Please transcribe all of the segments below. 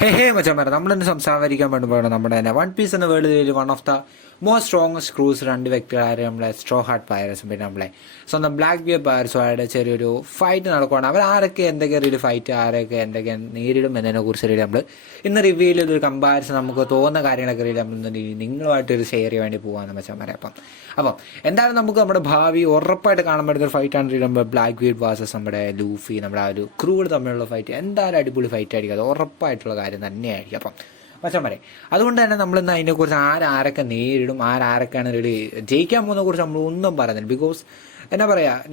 ഹേ മച്ചാമാരെ നമ്മളിന്ന് സംസാരിക്കാൻ വേണ്ടി നമ്മുടെ തന്നെ വൺ പീസ് എന്ന വേൾഡിൽ one of the most strongest crews രണ്ട് വ്യക്തികളായ നമ്മളെ സ്ട്രോ ഹാർട്ട് പൈറസും പിന്നെ നമ്മളെ സ്വന്തം ബ്ലാക്ക് ബിയർ പൈറസുമായിട്ട് ചെറിയൊരു ഫൈറ്റ് നടക്കുകയാണ്. അവർ ആരൊക്കെ എന്തൊക്കെ ഒരു ഫൈറ്റ് ആരൊക്കെ എന്തൊക്കെ നേരിടും എന്നതിനെ കുറിച്ച് നമ്മൾ ഇന്ന് റിവ്യൂ ചെയ്തൊരു കമ്പാരിസൺ നമുക്ക് തോന്നുന്ന കാര്യങ്ങളൊക്കെ നമ്മൾ നിങ്ങളുമായിട്ടൊരു ഷെയർ ചെയ്യാൻ വേണ്ടി പോകാമെന്ന് മച്ചാമാരെ. അപ്പം എന്തായാലും നമുക്ക് നമ്മുടെ ഭാവി ഉറപ്പായിട്ട് കാണാൻ പറ്റുന്ന ഒരു ഫൈറ്റാണ് നമ്മുടെ ബ്ലാക്ക് ബിയർ വേഴ്സസ് നമ്മുടെ ലൂഫി നമ്മുടെ ആ ഒരു ക്രൂഡ് തമ്മിലുള്ള ഫൈറ്റ്. എന്തായാലും അടിപൊളി ഫൈറ്റ് ആയിരിക്കും, അത് ഉറപ്പായിട്ടുള്ള കാര്യം തന്നെയായിരിക്കും. അപ്പം മച്ചന്മാരെ അതുകൊണ്ട് തന്നെ നമ്മളിന്ന് അതിനെക്കുറിച്ച് ആരൊക്കെ നേരിടും ആരൊക്കെയാണ് ജയിക്കാൻ പോകുന്നതിനെ കുറിച്ച് നമ്മൾ ഒന്നും പറയുന്നില്ല. ബിക്കോസ് എന്നാ പറയുക,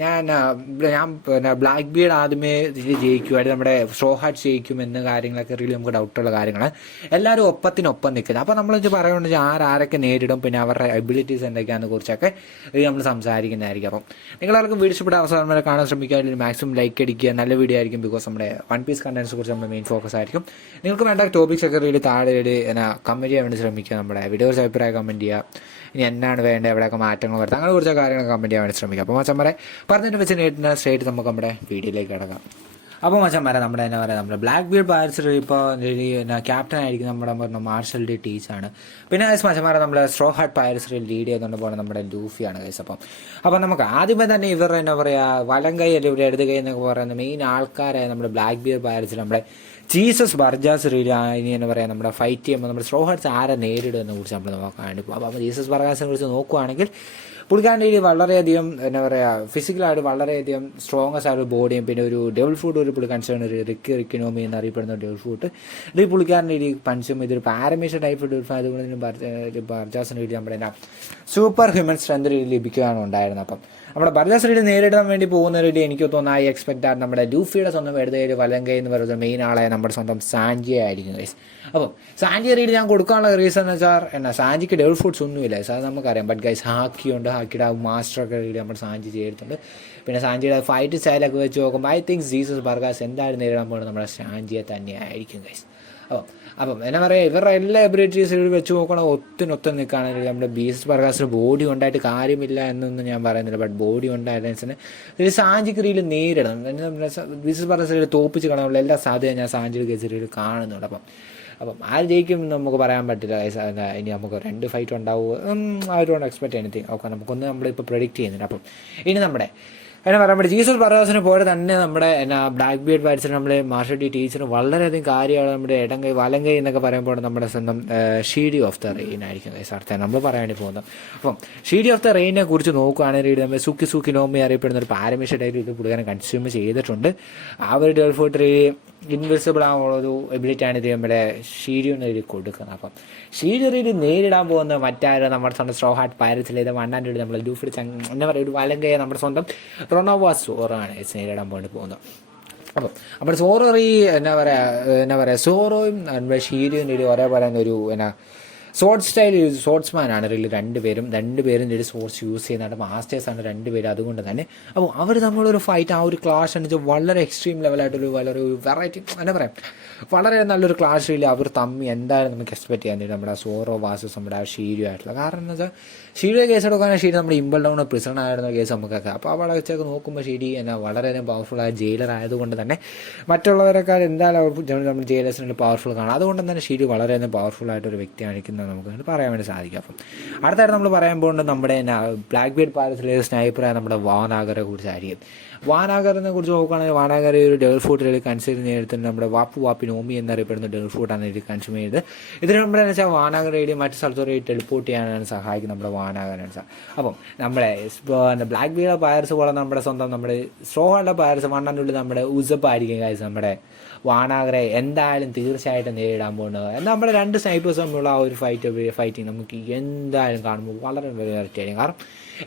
ഞാൻ പിന്നെ ബ്ലാക്ക് ബീഡ് ആദ്യമേ ജയിക്കുമായിട്ട് നമ്മുടെ സ്ട്രോ ഹാർട്ട് ജയിക്കും എന്ന കാര്യങ്ങളൊക്കെ റിയലി നമുക്ക് ഡൗട്ടുള്ള കാര്യങ്ങൾ. എല്ലാവരും ഒപ്പത്തിനൊപ്പം നിൽക്കുന്നത്. അപ്പോൾ നമ്മൾ പറയുന്നത് ആരൊക്കെ നേരിടും പിന്നെ അവരുടെ എബിലിറ്റീസ് എന്തൊക്കെയാണെന്ന് കുറിച്ചൊക്കെ നമ്മൾ സംസാരിക്കുന്നതായിരിക്കും. അപ്പം നിങ്ങളാർക്കും വീഡിയോ ഇഷ്ടപ്പെട്ട അവസാനം വരെ കാണാൻ ശ്രമിക്കുക, അല്ലെങ്കിൽ മാക്സിമം ലൈക്ക് അടിക്കുക, നല്ല വീഡിയോ ആയിരിക്കും. ബിക്കോസ് നമ്മുടെ വൺ പീസ് കണ്ടന്റ്സിനെ കുറിച്ച് നമ്മുടെ മെയിൻ ഫോക്കസ് ആയിരിക്കും. നിങ്ങൾക്ക് വേണ്ട ടോപ്പിക്സ് ഒക്കെ റിയലി താഴെ കമൻറ്റ് ചെയ്യാൻ വേണ്ടി ശ്രമിക്കുക. നമ്മുടെ വീഡിയോസ് അഭിപ്രായം കമൻറ്റ് ചെയ്യുക. ഇനി എന്നാണ് വേണ്ടത്, എവിടെയൊക്കെ മാറ്റങ്ങൾ വരുത്താം, അങ്ങനെ കുറച്ച് കാര്യങ്ങൾ കമൻറ്റ് ചെയ്യാൻ വേണ്ടി ശ്രമിക്കുക. അപ്പോൾ മച്ചന്മാരെ പറഞ്ഞതിന് വെച്ച് നേരിട്ട് സ്ട്രേറ്റ് നമുക്ക് നമ്മുടെ വീഡിയോയിലേക്ക് കിടക്കാം. അപ്പോൾ മച്ചന്മാരെ നമ്മുടെ എന്നാ പറയുക, നമ്മുടെ ബ്ലാക്ക് ബീഡ് പൈററ്റ്സ് ഇപ്പോൾ ക്യാപ്റ്റൻ ആയിരിക്കും നമ്മുടെ മാർഷൽ ഡി ടീച്ചാണ്. പിന്നെ മച്ചന്മാരെ നമ്മുടെ സ്ട്രോ ഹാർട്ട് പൈററ്റ്സ് ലീഡ് ചെയ്യുന്നുണ്ട് പോലെ നമ്മുടെ ലൂഫിയാണ് ഗൈസ്. അപ്പം നമുക്ക് ആദ്യമേ തന്നെ ഇവർ എന്നാ പറയുക വലം കൈ അല്ലെങ്കിൽ ഇവരുടെ ഇടത് കൈ എന്നൊക്കെ പറയുന്ന മെയിൻ ആൾക്കാരായ നമ്മുടെ ബ്ലാക്ക് ബീഡ് പൈററ്റ്സിൽ നമ്മുടെ ജീസസ് ബർജാസ് ഇനി എന്താ പറയുക നമ്മുടെ ഫൈറ്റ് ചെയ്യുമ്പോൾ നമ്മുടെ സ്ട്രോ ഹാർട്ട്സ് ആരെ നേരിടുന്നതിനെ കുറിച്ച് നമ്മൾ നോക്കാൻ വേണ്ടി പോകും. അപ്പോൾ ജീസസ് ബർജാസിനെ കുറിച്ച് നോക്കുകയാണെങ്കിൽ പുള്ളിക്കാരൻ്റെ രീതി വളരെയധികം എന്താ പറയുക ഫിസിക്കലായിട്ട് വളരെയധികം സ്ട്രോങ്ങസ്റ്റ് ആയ ഒരു ബോഡിയും പിന്നെ ഒരു ഡബിൾ ഫുഡ് ഒരു പുള്ളിക്കാരൻ ഒരു റിക്കിനോമി എന്നറിയപ്പെടുന്ന ഡബിൾ ഫുഡ് ഇത് പുള്ളിക്കാരൻ്റെ രീതി പഞ്ചും ഇതൊരു പാരമീഷൻ ടൈപ്പ് ഡെവലപ്പ് ആയതുകൊണ്ട് ബർജാസിന് രീതി നമ്മുടെ എന്നാ സൂപ്പർ ഹ്യൂമൻ സ്ട്രെങ്ത് രീതി ലഭിക്കുകയാണ് ഉണ്ടായിരുന്നത്. അപ്പം നമ്മുടെ ബർജാസ് രീതി നേരിടാൻ വേണ്ടി പോകുന്ന രീതി എനിക്ക് തോന്നുന്നു ഐ എക്സ്പെക്ട് ആണ് നമ്മുടെ ലൂഫിയുടെ സ്വന്തം ഇടതേര് വലങ്കൈ എന്ന് പറയുന്ന മെയിൻ ആളായ നമ്മുടെ സ്വന്തം സാൻജിയ ആയിരിക്കും ഗൈസ്. അപ്പം സാൻജിയ രീതി ഞാൻ കൊടുക്കാനുള്ള റീസൺ എന്ന് വെച്ചാൽ എന്നാ സാൻജിക്ക് ഡബിൾ ഫുഡ്സ് ഒന്നുമില്ല ഗൈസ്, അത് നമുക്കറിയാം. ബട്ട് ഗൈസ് ഹാക്കിയുണ്ട്, ഹാക്കിയുടെ മാസ്റ്ററൊക്കെ രീതി നമ്മുടെ സാൻജി ചെയ്തിട്ടുണ്ട്. പിന്നെ സാൻജിയുടെ ഫൈറ്റ് സ്റ്റൈലൊക്കെ വെച്ച് നോക്കുമ്പോൾ ഐ തിങ്ക് ജീസസ് ബർഗാസ് എന്തായാലും നേരിടാൻ പോകുന്നത് നമ്മുടെ സാൻജിയെ തന്നെയായിരിക്കും ഗൈസ്. അപ്പം എന്നാ പറയുക ഇവരുടെ എല്ലാ എബിലിറ്റീസ് വെച്ച് നോക്കണം ഒത്തിനൊത്തം നിൽക്കുകയാണെങ്കിൽ നമ്മുടെ ജീസസ് ബർഗാസിന് ബോഡി ഉണ്ടായിട്ട് കാര്യമില്ല എന്നൊന്നും ഞാൻ പറയുന്നില്ല. ബട്ട് ബോഡി ഉണ്ടായതിനനുസരിച്ച് ഒരു സാഞ്ചിക്ക് റീൽ നേരിടണം. ജീസസ് ബർഗാസ് തോപ്പിച്ച് കാണാനുള്ള എല്ലാ സാധ്യതയും ഞാൻ സാഞ്ചിയുടെ കേസിൽ കാണുന്നുണ്ട്. അപ്പം ആര് ജയിക്കും നമുക്ക് പറയാൻ പറ്റില്ല. ഇനി നമുക്ക് രണ്ട് ഫൈറ്റ് ഉണ്ടാവുമോ അവരോട് എക്സ്പെക്ട് എനിത്തിങ് ഓക്കെ നമുക്കൊന്ന് നമ്മളിപ്പോൾ പ്രെഡിക്റ്റ് ചെയ്യുന്നില്ല. അപ്പം ഇനി നമ്മുടെ എന്നാ പറയാൻ പറ്റും ജീസസ് ബർഗാസിന് പോലെ തന്നെ നമ്മുടെ എന്നാ ബ്ലാക്ക് ബീഡ് പൈററ്റ്സിന് നമ്മുടെ മാർഷൽ ഡി ടീച്ചറിന് വളരെയധികം കാര്യമാണ്. നമ്മുടെ ഇടം കൈ വലം കൈ എന്നൊക്കെ പറയുമ്പോൾ നമ്മുടെ സ്വന്തം ഷീഡി ഓഫ് ദ റെയിൻ ആയിരിക്കും സാർത്ഥ നമ്മൾ പറയാൻ വേണ്ടി പോകുന്നത്. അപ്പം ഷീഡി ഓഫ് ദ റെയിനെ കുറിച്ച് നോക്കുകയാണെങ്കിൽ നമ്മൾ സുക്കി നോമി അറിയപ്പെടുന്ന ഒരു പാരമീഷൻ ടൈപ്പ് ഇത് പുള്ളിക്കാരൻ കൺസ്യൂം ചെയ്തിട്ടുണ്ട്. ആ ഒരു ഡെവലപ്പ് ഇൻവിസിബിൾ ആവുള്ള ഒരു എബിലിറ്റിയാണ് ഇത് നമ്മുടെ ഷീരിയോന്ന് എഴുതി കൊടുക്കുന്നത്. അപ്പം ഷീരിയ നേരിടാൻ പോകുന്ന മറ്റാരും നമ്മുടെ സ്വന്തം സ്ട്രോ ഹാർട്ട് പൈററ്റ്സിൽ ഇത് വണ്ണാൻ്റെ നമ്മൾ ലൂഫി എന്താ പറയുക ഒരു വലം കൈ നമ്മുടെ സ്വന്തം റൊണോവ സോറാണ് നേരിടാൻ വേണ്ടി പോകുന്നത്. അപ്പം നമ്മുടെ സോറോ എന്നാ പറയുക സോറോയും നമ്മുടെ ഷീരിയും ഒരേപോലെ ഒരു എന്നാ സോർട്സ് സ്റ്റൈൽ സോർട്സ്മാനാണ് റിയലി രണ്ടുപേരും ഒരു സോർട്സ് യൂസ് ചെയ്യുന്നുണ്ട് മാസ്റ്റേഴ്സാണ് രണ്ടുപേരും. അതുകൊണ്ട് തന്നെ അപ്പോൾ അവർ നമ്മളൊരു ഫൈറ്റ് ആ ഒരു ക്ലാഷ് എന്ന് വെച്ചാൽ വളരെ എക്സ്ട്രീം ലെവലായിട്ടൊരു വളരെ വെറൈറ്റി എന്താ പറയുക വളരെ നല്ലൊരു ക്ലാഷ് റിയലി അവർ തമ്മി എന്തായാലും നമുക്ക് എക്സ്പെക്ട് ചെയ്യാൻ പറ്റും നമ്മുടെ സോറോ വാസസ് നമ്മുടെ ആ ഷീരിയോ ആയിട്ടുള്ള. കാരണം എന്ന് വെച്ചാൽ ഷീരിയോ കേസ് എടുക്കുകയാണെങ്കിൽ ഷീരി നമ്മുടെ ഇമ്പൾ ഡൗൺ പ്രിസൺ ആയിരുന്ന കേസ് നമുക്കൊക്കെ അപ്പോൾ അവിടെ വെച്ചൊക്കെ നോക്കുമ്പോൾ ഷീരി എന്നാ വളരെയധികം പവർഫുള്ളായ ജയിലർ ആയതുകൊണ്ട് തന്നെ മറ്റുള്ളവരെക്കാൾ എന്തായാലും നമ്മൾ ജയിലേഴ്സിന് പവർഫുൾ കാണാം. അതുകൊണ്ട് തന്നെ ഷീരി വളരെയധികം പവർഫുൾ ആയിട്ടൊരു വ്യക്തിയായിരിക്കുന്നത് നമുക്ക് പറയാൻ വേണ്ടി സാധിക്കും. അപ്പം അടുത്തായിട്ട് നമ്മൾ പറയാൻ പോകുന്നത് നമ്മുടെ ബ്ലാക്ക് ബീഡ് പൈററ്റ്സിലെ സ്നൈപ്പറായ നമ്മുടെ വാനാഗറെ കുറിച്ചായിരിക്കും. വാനാഗറിനെ കുറിച്ച് നോക്കുകയാണെങ്കിൽ വാനാഗർ ഒരു ഡെവൽ ഫുഡ് കൺസിഡർ ചെയ്തിട്ടുണ്ട് നമ്മുടെ വാപ്പി നോമി എന്നറിയപ്പെടുന്ന ഡെവൽ ഫുഡാണ് ഇത് കൺസ്യൂം ചെയ്തത്. ഇതിന് നമ്മുടെ വെച്ചാൽ വാനാഗറേഡിയും മറ്റു സ്ഥലത്തോടെ ടെലിപ്പോർട്ട് ചെയ്യാനാണ് സഹായിക്കുന്നത് നമ്മുടെ വാനാഗറെന്ന് വെച്ചാൽ. അപ്പം നമ്മുടെ ബ്ലാക്ക് ബീഡ് പൈററ്റ്സ് പോലെ നമ്മുടെ സ്വന്തം നമ്മുടെ സ്ട്രോ ഹാർട്ട് പൈററ്റ്സ് വണ്ണാനുള്ളിൽ നമ്മുടെ ഉസപ്പ് ആയിരിക്കും ഗൈസ് നമ്മുടെ വാനാഗറെ എന്തായാലും തീർച്ചയായിട്ടും നേരിടാൻ പോകുന്നത്. എന്നാൽ നമ്മുടെ രണ്ട് സ്നൈപ്പേഴ്സ് തമ്മിലുള്ള ആ ഒരു ഫൈറ്റിങ് നമുക്ക് എന്തായാലും കാണുമ്പോൾ വളരെ വെറൈറ്റി ആയിരിക്കും. കാരണം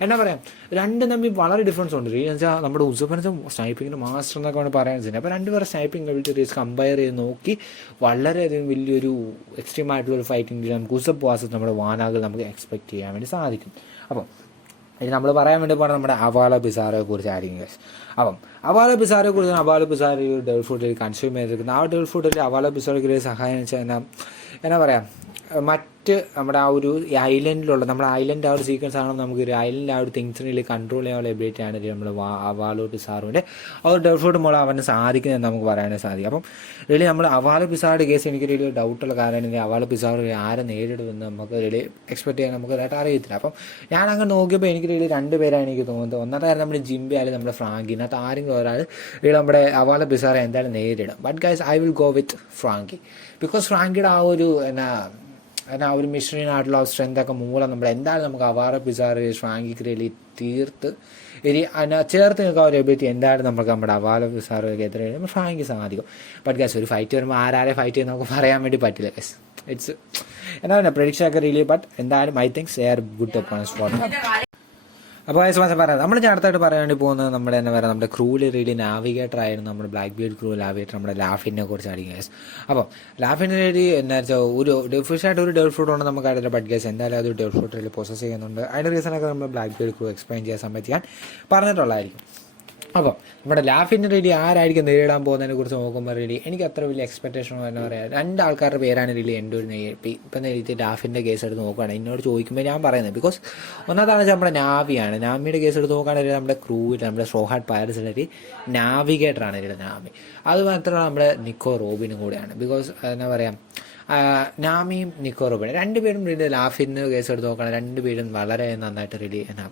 എന്നാ പറയാം രണ്ടും തമ്മിൽ വളരെ ഡിഫറൻസ് ഉണ്ട്. എന്ന് വെച്ചാൽ നമ്മുടെ ഉസപ്പൻസും സ്നൈപ്പിങ്ങിൻ്റെ മാസ്റ്റർ എന്നൊക്കെ വേണം പറയാൻ വെച്ചാൽ അപ്പോൾ രണ്ടുപേരെ സ്നൈപ്പിംഗ് എബിലിറ്റീസ് കമ്പയർ ചെയ്ത് നോക്കി വളരെയധികം വലിയൊരു എക്സ്ട്രീം ആയിട്ടുള്ളൊരു ഫൈറ്റിംഗ് നമുക്ക് ഉസപ്പ് വാസസ് നമ്മുടെ വാനാഗർ നമുക്ക് എക്സ്പെക്ട് ചെയ്യാൻ വേണ്ടി സാധിക്കും. അപ്പം ഇനി നമ്മൾ പറയാൻ വേണ്ടി പോകണം നമ്മുടെ അവാല ബിസാറയെ കുറിച്ചായിരിക്കും ഗൈസ്. അപ്പം അവാല ബിസാറയെ കുറിച്ച് അവാല ബിസാർ ഈ ഡെവൽ ഫുഡിൽ കൺസ്യൂം ചെയ്തിരിക്കുന്നത് ആ ഡെവൽ ഫുഡിൽ അവാല ബിസാറയ്ക്ക് സഹായം വെച്ചാൽ എന്നാ പറയുക കറക്റ്റ് നമ്മുടെ ആ ഒരു ഐലൻഡിലുള്ള നമ്മുടെ ഐലൻഡ് ആ ഒരു സീക്വൻസ് ആണ് നമുക്ക് ഒരു ഐലൻഡ് ആ ഒരു തിങ്സിനെ കൺട്രോൾ ചെയ്യാനുള്ള എബിലിറ്റി ആണ് നമ്മൾ അവാലോ പിസാറിൻ്റെ ആ ഒരു ഡെവലപ്മെൻറ്റ് മൂലം അവന് സാധിക്കുന്നതെന്ന് നമുക്ക് പറയാനായിട്ട് സാധിക്കും. അപ്പം റിയലി നമ്മൾ അവാലോ പിസാറിൻ്റെ കേസ് എനിക്ക് റിയലി ഡൗട്ടുള്ള കാര്യമാണെങ്കിൽ അവാലോ പിസാർ ആരെ നേരിടുമെന്ന് നമുക്ക് റിയലി എക്സ്പെക്ട് ചെയ്യാൻ നമുക്ക് ഇതായിട്ട് അറിയത്തില്ല. അപ്പം ഞാൻ അങ്ങനെ നോക്കിയപ്പോൾ എനിക്ക് റിയലി 2 പേരാണ് എനിക്ക് തോന്നുന്നത്. ഒന്നാമത്തെ കാര്യം നമ്മുടെ ജിംബി ആയാലും നമ്മുടെ ഫ്രാങ്കി, ഇതിനകത്ത് ആരെങ്കിലും ഒരാൾ റിയലി നമ്മുടെ അവാലോ പിസാറെ എന്തായാലും നേരിടും. But guys I will go with Franky. Because ഫ്രാങ്കിയുടെ ആ ഒരു എന്നാ ഒരു മിഷനായിട്ടുള്ള സ്ട്രെങ്ത് ഒക്കെ മൂലം നമ്മൾ എന്തായാലും നമുക്ക് അവാലോ പിസാർ ഫ്രാങ്കിക്ക് റിയലി തീർത്ത് ചേർത്ത് നിൽക്കാൻ ഒരു എബിലിറ്റി എന്തായാലും നമുക്ക് നമ്മുടെ അവാലോ പിസാറെതിരെ നമ്മൾ ഫ്രാങ്കി സാധിക്കും. ബട്ട് ഗൈസ് ഒരു ഫൈറ്റ് വരുമ്പോൾ ആരാരെ ഫൈറ്റ് ചെയ്യുന്ന നമുക്ക് പറയാൻ വേണ്ടി പറ്റില്ല ഗൈസ്. ഇറ്റ്സ് എന്താ പ്രഡിക്ഷൻ ഒക്കെ റിയലി. ബട്ട് എന്തായാലും I think they are good opponents for. അപ്പോൾ പറയാം നമ്മൾ ഞാൻ അടുത്തായിട്ട് പറയാൻ വേണ്ടി പോകുന്നത് നമ്മുടെ എന്താ പറയുക നമ്മുടെ ക്രൂവിൽ റിയലി നാവിഗേറ്റർ ആയിരുന്നു നമ്മുടെ ബ്ലാക്ക് ബീഡ് ക്രൂ നാവിഗേറ്റർ നമ്മുടെ ലാഫിനെ കുറിച്ചായിരിക്കും ഗൈസ്. അപ്പോൾ ലാഫിൻ്റെ റിയലി എന്താ വെച്ചാൽ ഒരു ഡെഫിഷ്യമായിട്ട് ഒരു ഡെവൽ ഫ്രൂട്ട് ഉണ്ട് നമുക്ക് അറിയില്ല. ബട്ട് ഗൈസ് എന്തായാലും അത് ഡെവൽ ഫ്രൂട്ട് റിയലി പ്രോസസ് ചെയ്യുന്നുണ്ട്. അതിൻ്റെ റീസണൊക്കെ നമ്മൾ ബ്ലാക്ക് ബീഡ് ക്രൂ എക്സ്പ്ലെയിൻ ചെയ്യാൻ സമയത്ത് ഞാൻ പറഞ്ഞിട്ടുള്ളതായിരിക്കും. അപ്പോൾ നമ്മുടെ ലാഫിൻ്റെ റിയലി ആരായിരിക്കും നേരിടാൻ പോകുന്നതിനെ കുറിച്ച് നോക്കുമ്പോൾ റിയലി എനിക്ക് അത്ര വലിയ എക്സ്പെക്ടേഷനോ എന്താ പറയുക 2 ആൾക്കാരുടെ പേരാണ് റിയലി എൻ്റെ ഒരു ഇപ്പം നേരിട്ട് ലാഫിൻ്റെ കേസ് എടുത്ത് നോക്കുകയാണ് എന്നോട് ചോദിക്കുമ്പോൾ ഞാൻ പറയുന്നത്. ബിക്കോസ് ഒന്നാമതാണ് നമ്മുടെ നാവിയാണ്. നാവിയുടെ കേസ് എടുത്ത് നോക്കുകയാണെങ്കിൽ നമ്മുടെ ക്രൂവിൽ നമ്മുടെ സ്ട്രോ ഹാർട്ട് പൈററ്റ്സിലൊരു നാവിഗേറ്ററാണ് ഇതിൻ്റെ നാവി. അത് മാത്രമല്ല നമ്മുടെ നിക്കോ റോബിനും കൂടെയാണ്. ബിക്കോസ് എന്താ പറയുക നാമിയും നിക്കോ റോബിനും 2 പേരും റിയലി ലാഫിൻ്റെ കേസ് എടുത്ത് നോക്കുകയാണെങ്കിൽ 2 പേരും വളരെ നന്നായിട്ട് റിയലി എന്നാ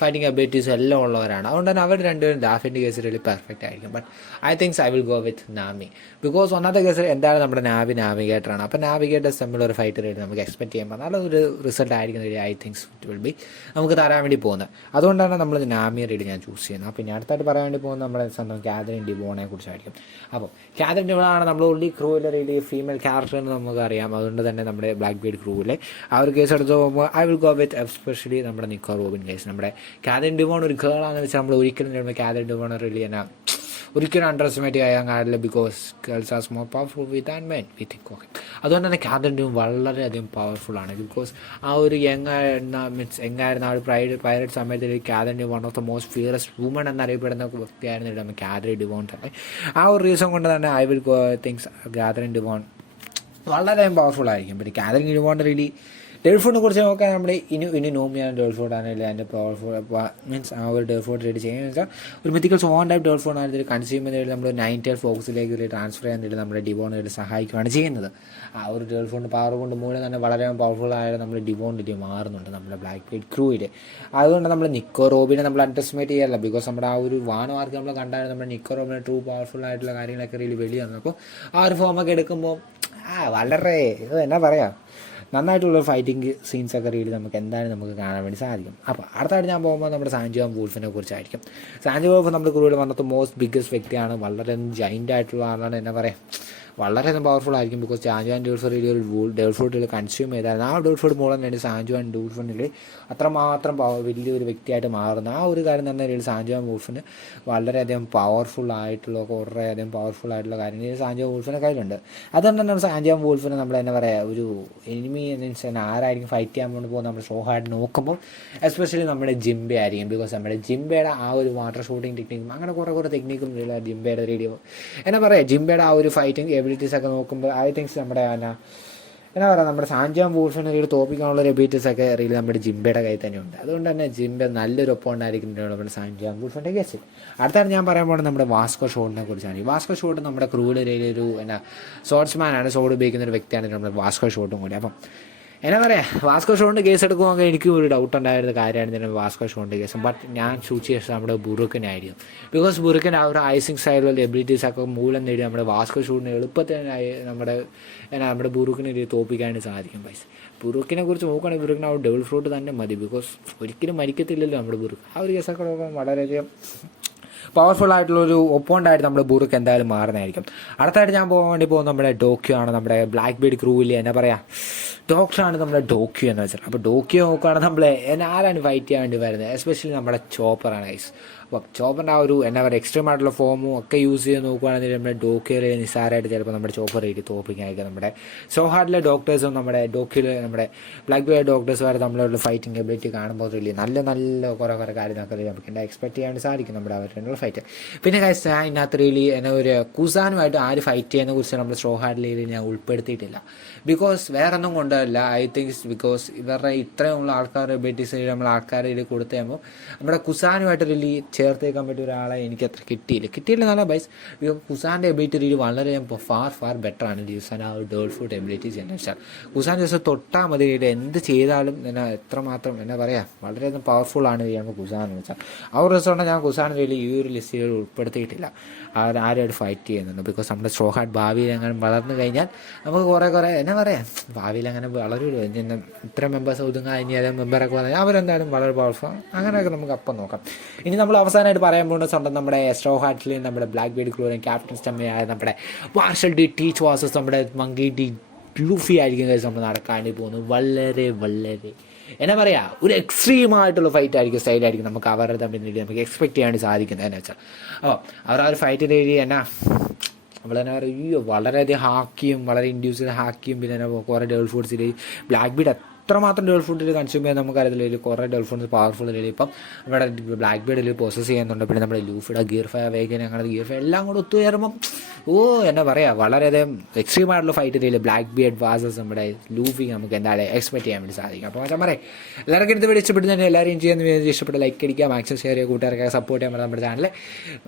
ഫൈറ്റിംഗ് അബിലിറ്റീസ് എല്ലാം ഉള്ളവരാണ്. അതുകൊണ്ട് തന്നെ അവർ 2 പേരും ലാഫിൻ്റെ കേസ് റിയലി പെർഫെക്റ്റ് ആയിരിക്കും. But I thinks I will go with Nami. Because ഒന്നാമത്തെ കേസ് എന്താണ് നമ്മുടെ നാവിഗേറ്ററാണ്. അപ്പോൾ നാവിഗേറ്റേഴ്സ് തമ്മിലൊരു ഫൈറ്റ് റേറ്റ് നമുക്ക് എക്സ്പെക്ട് ചെയ്യുമ്പോൾ നല്ലൊരു റിസൾട്ട് ആയിരിക്കും I thinks it will be നമുക്ക് തരാൻ വേണ്ടി പോകുന്നത്. അതുകൊണ്ടാണ് നമ്മൾ നാമി റേറ്റ് ഞാൻ ചൂസ് ചെയ്യുന്നത്. അപ്പോൾ ഇനി അടുത്തായിട്ട് പറയാൻ വേണ്ടി പോകുന്നത് നമ്മുടെ സ്വന്തം കാതറിൻ ഡിവോണെ കുറിച്ചായിരിക്കും. അപ്പോൾ കാതറിൻ ഡിവോണാണ് നമ്മൾ ഉള്ളി ക്രൂവിലെ റിയലി ഫീമെയിൽ ക്യാരക്ടർ എന്ന് നമുക്ക് അറിയാം. അതുകൊണ്ട് തന്നെ നമ്മുടെ ബ്ലാക്ക് ബീഡ് ക്രൂവിലെ ആ ഒരു കേസ് എടുത്ത് പോകുമ്പോൾ I will go with especially നമ്മുടെ നിക്കോ റോബിൻ കേസ്. നമ്മുടെ കാതറിൻ ഡിവോൺ ഒരു ഗേളാണെന്ന് വെച്ചാൽ നമ്മൾ ഒരിക്കലും കാതറിൻ ഡിവോൺ റിയലി എന്നാ ഒരിക്കലും അണ്ടർ എസ്റ്റിമേറ്റ് ചെയ്യാൻ കാര്യമില്ല. Because girls are more powerful with and men we think okay. അതുകൊണ്ട് തന്നെ കാതറിൻ ഡിവോൺ വളരെയധികം പവർഫുള്ളാണ്. ബിക്കോസ് ആ ഒരു യങ്ങായിരുന്ന ആ ഒരു പൈററ്റ് സമയത്ത് Catherine Devon one of the most fiercest woman എന്നറിയപ്പെടുന്ന വ്യക്തിയായിരുന്നു നമ്മൾ കാതറിൻ ഡിവോൺ തന്നെ. ആ ഒരു റീസൺ കൊണ്ട് തന്നെ I will go things Catherine Devon വളരെയധികം പവർഫുൾ ആയിരിക്കും. പിന്നെ കാതറിൻ ഡിവോൺ റിയലി ഡെൽഫോണിനെ കുറിച്ച് നോക്കാൻ നമ്മുടെ ഇനി നോമിയാണ് ഡെൽഫോർഡ് ആണെങ്കിൽ അതിൻ്റെ പവർഫുൾ മീൻസ് ആ ഒരു ഡെൽഫോർഡ് റെഡി ചെയ്യുന്നത് വെച്ചാൽ ഒരു മിത്തിക്കൽ സോൺ ടൈപ്പ് ഡെൽഫോൺ ആണെങ്കിൽ കൺസ്യൂം ചെയ്യുന്നതിൽ നമ്മൾ 9 ഫോക്സിലേക്ക് ട്രാൻസ്ഫർ ചെയ്യാൻ വേണ്ടി നമ്മുടെ ഡിവോണിൽ സഹായിക്കുകയാണ് ചെയ്യുന്നത്. ആ ഒരു ഡെൽഫോണിൻ്റെ പവർ കൊണ്ട് മൂലം തന്നെ വളരെ പവർഫുൾ ആയ നമ്മൾ ഡിവോണിൽ മാറുന്നുണ്ട് നമ്മുടെ ബ്ലാക്ക് ബീഡ് ക്രൂവിൽ. അതുകൊണ്ട് നമ്മൾ നിക്കോ റോബിനെ നമ്മൾ അണ്ടർ എസ്റ്റിമേറ്റ് ചെയ്യാറില്ല. ബിക്കോസ് നമ്മുടെ ആ ഒരു വാനമാർക്ക് നമ്മൾ കണ്ടായിരുന്നു നമ്മുടെ നിക്കോ റോബിനെ ട്രൂ പവർഫുൾ ആയിട്ടുള്ള കാര്യങ്ങളൊക്കെ റിയലി വെളി വന്നു. അപ്പോൾ ആ ഒരു ഫോമൊക്കെ എടുക്കുമ്പോൾ വളരെ എന്നാ പറയാം നന്നായിട്ടുള്ള ഫൈറ്റിംഗ് സീൻസൊക്കെ റിയലി നമുക്ക് എന്തായാലും നമുക്ക് കാണാൻ വേണ്ടി സാധിക്കും. അപ്പോൾ അടുത്തായിട്ട് ഞാൻ പോകുമ്പോൾ നമ്മുടെ സാൻജോ വൂൾഫിനെ കുറിച്ചായിരിക്കും. സാൻജോ വൂൾഫ് നമ്മുടെ ക്രൂവിൽ വന്നത് മോസ്റ്റ് ബിഗ്ഗസ്റ്റ് വ്യക്തിയാണ്. വളരെ ജൈൻ്റ് ആയിട്ടുള്ള ആളാണ്. എന്നാ പറയുക വളരെയധികം പവർഫുൾ ആയിരിക്കും. ബിക്കോസ് സാൻജോ ആൻഡ് ഡെവൽ ഫ്രൂട്ട് ഒരു ഡെവൽ ഫ്രൂട്ടുകൾ കൺസ്യൂം ചെയ്താൽ ആ ഡെവൽ ഫ്രൂട്ട് മൂലം വേണ്ടി സാൻജോ ആൻഡ് വൂൾഫിനിൽ അത്രമാത്രം വലിയൊരു വ്യക്തിയായിട്ട് മാറുന്ന ആ ഒരു കാര്യം തന്നെ രീതിയിൽ സാൻജോ ആൻഡ് വൂൾഫിന് വളരെയധികം പവർഫുൾ ആയിട്ടുള്ള കുറേയധികം പവർഫുൾ ആയിട്ടുള്ള കാര്യങ്ങൾ സാൻജോ വൂൾഫിൻ്റെ കയ്യിലുണ്ട്. അതുകൊണ്ട് തന്നെ സാൻജോ ആൻഡ് വൂൾഫിനെ നമ്മൾ എന്താ പറയുക ഒരു എനിമി എന്ന് ആരായിരിക്കും ഫൈറ്റ് ചെയ്യാൻ കൊണ്ട് പോകുമ്പോൾ നമ്മൾ ഷോ ഹാർഡ് നോക്കുമ്പോൾ എസ്പെഷ്യലി നമ്മുടെ ജിംബെ ആയിരിക്കും. ബിക്കോസ് നമ്മുടെ ജിംബയുടെ ആ ഒരു വാട്ടർ ഷൂട്ടിംഗ് ടെക്നിക്കും അങ്ങനെ കുറേ ടെക്നിക്കും ജിംബയുടെ റേഡിയോ എന്നാ പറയുക ജിംബയുടെ ആ ഒരു ഫൈറ്റിംഗ് എബിലിറ്റീസ് ഒക്കെ നോക്കുമ്പോൾ ഐ തിങ്ക്സ് നമ്മുടെ എന്നാ പറയുക നമ്മുടെ സാൻജോ വൂൾഫിനെ റീൽ തോപ്പിക്കാനുള്ള ഒരു എബിലിറ്റീസ് ഒക്കെ റീൽ നമ്മുടെ ജിംബയുടെ കയ്യിൽ തന്നെ ഉണ്ട്. അതുകൊണ്ട് തന്നെ ജിംബ നല്ലൊരു ഒപ്പം ആയിരിക്കും നമ്മുടെ സാൻജോ വൂൾഫിൻ്റെ കേസ്. അടുത്താണ് ഞാൻ പറയാൻ പോകുന്നത് നമ്മുടെ വാസ്കോ ഷോട്ടിനെ കുറിച്ചാണ്. ഈ വാസ്കോ ഷോട്ട് നമ്മുടെ ക്രൂവിൽ ഒരു എന്നാ സോർട്സ്മാനാണ്. സോഡ് ഉപയോഗിക്കുന്ന ഒരു വ്യക്തിയാണ് നമ്മുടെ വാസ്കോ ഷോട്ടും കൂടി. അപ്പം എന്നാ പറയുക വാസ്കോ ഷോണിൻ്റെ കേസ് എടുക്കുമ്പോൾ എനിക്ക് ഒരു ഡൗട്ട് ഉണ്ടായിരുന്ന കാര്യമാണ് തന്നെ വാസ്കോ ഷോണിൻ്റെ കേസ്. ബട്ട് ഞാൻ ചൂസ് ചെയ്തത് നമ്മുടെ ബുറുക്കിനായിരിക്കും. ബിക്കോസ് ബുറുക്കിൻ്റെ ആ ഒരു ഐസിങ് സ്റ്റൈലുള്ള എബിലിറ്റീസൊക്കെ മൂലം നേടി നമ്മുടെ വാസ്കോ ഷോണിന് എളുപ്പത്തിൽ നമ്മുടെ ബുറുക്കിനെ തോപ്പിക്കാനായിട്ട് സാധിക്കും. പൈസ ബുറുക്കിനെ കുറിച്ച് നോക്കുകയാണെങ്കിൽ ബുറുക്കിന് ആ ഒരു ഡബിൾ ഫ്രൂട്ട് തന്നെ മതി. ബിക്കോസ് ഒരിക്കലും മരിക്കത്തില്ലല്ലോ നമ്മുടെ ബുറുക്ക്. ആ ഒരു കേസൊക്കെ നോക്കാൻ വളരെയധികം പവർഫുൾ ആയിട്ടുള്ളൊരു ഒപ്പോണ്ടായിട്ട് നമ്മുടെ ബുറുക്ക് എന്തായാലും മാറുന്നതായിരിക്കും. അടുത്തായിട്ട് ഞാൻ പോകാൻ വേണ്ടി പോകുന്നത് നമ്മുടെ ഡോക്യോ ആണ്. നമ്മുടെ ബ്ലാക്ക് ബീഡ് ക്രൂവിൽ എന്നാ പറയുക ഡോക്ടറാണ് നമ്മുടെ ഡോക്യോ എന്ന് വെച്ചാൽ. അപ്പോൾ ഡോക്യോ നോക്കുകയാണെങ്കിൽ നമ്മൾ ആരാണ് ഫൈറ്റ് ചെയ്യാൻ വേണ്ടി വരുന്നത് എസ്പെഷ്യലി നമ്മുടെ ചോപ്പറാണ് ഗൈസ്. അപ്പം ചോപ്പറിൻ്റെ ആ ഒരു എന്താ പറയുക എക്സ്ട്രീം ആയിട്ടുള്ള ഫോമും ഒക്കെ യൂസ് ചെയ്ത് നോക്കുകയാണെങ്കിൽ നമ്മുടെ ഡോക്കിയിൽ നിസ്സാരമായിട്ട് ചിലപ്പോൾ നമ്മുടെ ചോപ്പർ റേറ്റ് തോപ്പിക്കായിരിക്കും. നമ്മുടെ സോഹാർഡിലെ ഡോക്ടേഴ്സും നമ്മുടെ ഡോക്കിയിൽ നമ്മുടെ ബ്ലാക്ക് ബിയർ ഡോക്ടേഴ്സ് വരെ നമ്മളുടെ ഫൈറ്റിംഗ് എബിലിറ്റി കാണുമ്പോൾ റിലി നല്ല നല്ല കുറേ കാര്യങ്ങളൊക്കെ നമുക്ക് എക്സ്പെക്ട് ചെയ്യാൻ സാധിക്കും നമ്മുടെ അവരുടെ ഫൈറ്റ്. പിന്നെ ഗൈസ് ഞാൻ ഇതിനകത്ത് റിയലി എന്നെ ഒരു കുസാനുമായിട്ട് ആര് ഫൈറ്റ് ചെയ്യുന്നതിനെ കുറിച്ച് നമ്മുടെ സോഹാർഡിൽ ഞാൻ ഉൾപ്പെടുത്തിയിട്ടില്ല. ബിക്കോസ് വേറെ ഒന്നും കൊണ്ടല്ല, ഐ തിങ്ക്സ് ബിക്കോസ് ഇവരുടെ ഇത്രയുള്ള ആൾക്കാരുടെ എബിലിറ്റീസ് നമ്മൾ ആൾക്കാരുടെ കയ്യിൽ കൊടുത്തു കഴിയുമ്പോൾ നമ്മുടെ കുസാനുമായിട്ട് റിലി ചേർത്തേക്കാൻ പറ്റിയ ഒരാളെ എനിക്ക് അത്ര കിട്ടിയില്ല നല്ല ബൈസ്. കുസാൻ്റെ എബിലിറ്റി റിലി വളരെ ഫാർ ബെറ്ററാണ് ലിയൂസാൻ ആ ഒരു ഡേൾ ഫുഡ് എബിലിറ്റീസ് എന്ന് വെച്ചാൽ. കുസാൻ ജസ്റ്റ് തൊട്ടാൽ മതി, എന്ത് ചെയ്താലും എന്നെ എത്രമാത്രം എന്നാ പറയുക വളരെയധികം പവർഫുള്ളാണ് ചെയ്യുമ്പോൾ കുസാൻ എന്ന് വെച്ചാൽ. ആ ഒരു റിസോർട്ട് ഞാൻ കുസാൻ റിലി ഈ ഒരു ലിസ്റ്റിൽ ഉൾപ്പെടുത്തിയിട്ടില്ല. ആരുമായിട്ട് ഫൈറ്റ് ചെയ്യുന്നുണ്ട്. ബിക്കോസ് നമ്മുടെ സ്ട്രോഹാർഡ് ഭാവിയിൽ അങ്ങനെ വളർന്നു കഴിഞ്ഞാൽ നമുക്ക് കുറേ എന്നാ പറയാം ഭാവിയിൽ അങ്ങനെ വളരുമല്ലോ. ഇത്ര മെമ്പേഴ്സ് ഒതുങ്ങാൻ ഇനി അതേ മെമ്പറൊക്കെ വന്നാൽ അവരെന്തായാലും വളരെ പവർഫുൾ, അങ്ങനെയൊക്കെ നമുക്ക് അപ്പം നോക്കാം. ഇനി നമ്മൾ അവസാനമായിട്ട് പറയാൻ പോകുന്ന സ്വന്തം നമ്മുടെ സ്ട്രോഹാർഡിൽ നമ്മുടെ ബ്ലാക്ക് ബീഡ് ക്രൂവിനും ക്യാപ്റ്റൻ സ്റ്റമ്മയായ നമ്മുടെ മാർഷൽ ഡി ടീച്ച് വാസസ് നമ്മുടെ മങ്കി ഡി ലൂഫി ആയിരിക്കും നമ്മൾ നടക്കാൻ പോകുന്നത്. വളരെ എന്നാ പറയുക ഒരു എക്സ്ട്രീമായിട്ടുള്ള ഫൈറ്റ് ആയിരിക്കും, സ്റ്റൈലായിരിക്കും നമുക്ക് അവരുടെ തമ്മിൽ നമുക്ക് എക്സ്പെക്ട് ചെയ്യാൻ സാധിക്കുന്നത് എന്ന് വെച്ചാൽ. അപ്പോൾ അവർ ആ ഒരു ഫൈറ്റിൻ്റെ രീതി എന്നാ നമ്മളെന്നാ പറയുക വളരെയധികം ഹാക്കിയും വളരെ ഇൻഡ്യൂസ് ഹാക്കിയും പിന്നെ കുറേ ഡേൾ ഫുഡ്സിൽ ബ്ലാക്ക് ബീഡ് എത്രമാത്രം ഡേൾ ഫുഡിൽ കൺസ്യൂം ചെയ്യാൻ നമുക്കറിയത്തില്ല. കുറേ ഡേൾ ഫുഡ്സ് പവർഫുൾ ഇല്ല. ഇപ്പം ഇവിടെ ബ്ലാക്ക് ബീഡിൽ പ്രോസസ് ചെയ്യുന്നുണ്ട്. പിന്നെ നമ്മുടെ ലൂഫിയുടെ ഗിയർ ഫൈ വേഗം അങ്ങനെ ഗിയർ ഫൈ എല്ലാം കൂടെ ഒത്തുചേരുമ്പം എന്നാ പറയുക വളരെയധികം എക്സ്ട്രീമായിട്ടുള്ള ഫൈറ്റ് ചെയ്യില്ല ബ്ലാക്ക് ബീഡ് വാസസ് നമ്മുടെ ലൂഫി നമുക്ക് എന്തായാലും എക്സ്പെക്ട് ചെയ്യാൻ വേണ്ടി സാധിക്കും. അപ്പോൾ ഞാൻ പറയാം എല്ലാവർക്കും എടുത്ത് വീഡിയോ ഇഷ്ടപ്പെടുന്നതിന് എല്ലാവരും ചെയ്യുന്ന ഇഷ്ടപ്പെട്ട ലൈക്ക് അടിക്കുക, മാക്സിമം ഷെയർ ചെയ്യുക, കൂട്ടുകാരൊക്കെ സപ്പോർട്ട് ചെയ്യാൻ നമ്മുടെ ചാനൽ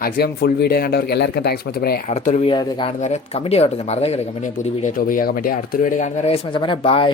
മാക്സിമം ഫുൾ വീഡിയോ കണ്ടവർക്ക് എല്ലാവർക്കും താങ്ക്സ് മച്ചാൻ പറയാം. അടുത്തൊരു വീഡിയോ കാണുന്നവരെ കമൻറ്റ് ചെയ്യട്ടെ, ഞാൻ മറന്നേക്കില്ല കമൻറ്റ് ചെയ്യാൻ, പുതിയ വീഡിയോ ടോപ്പിക്കാൻ കമൻറ്റ് ചെയ്യാം. അടുത്തൊരു വീഡിയോ കാണുന്നവരെ മച്ചാൻ പറയാം. ബൈ.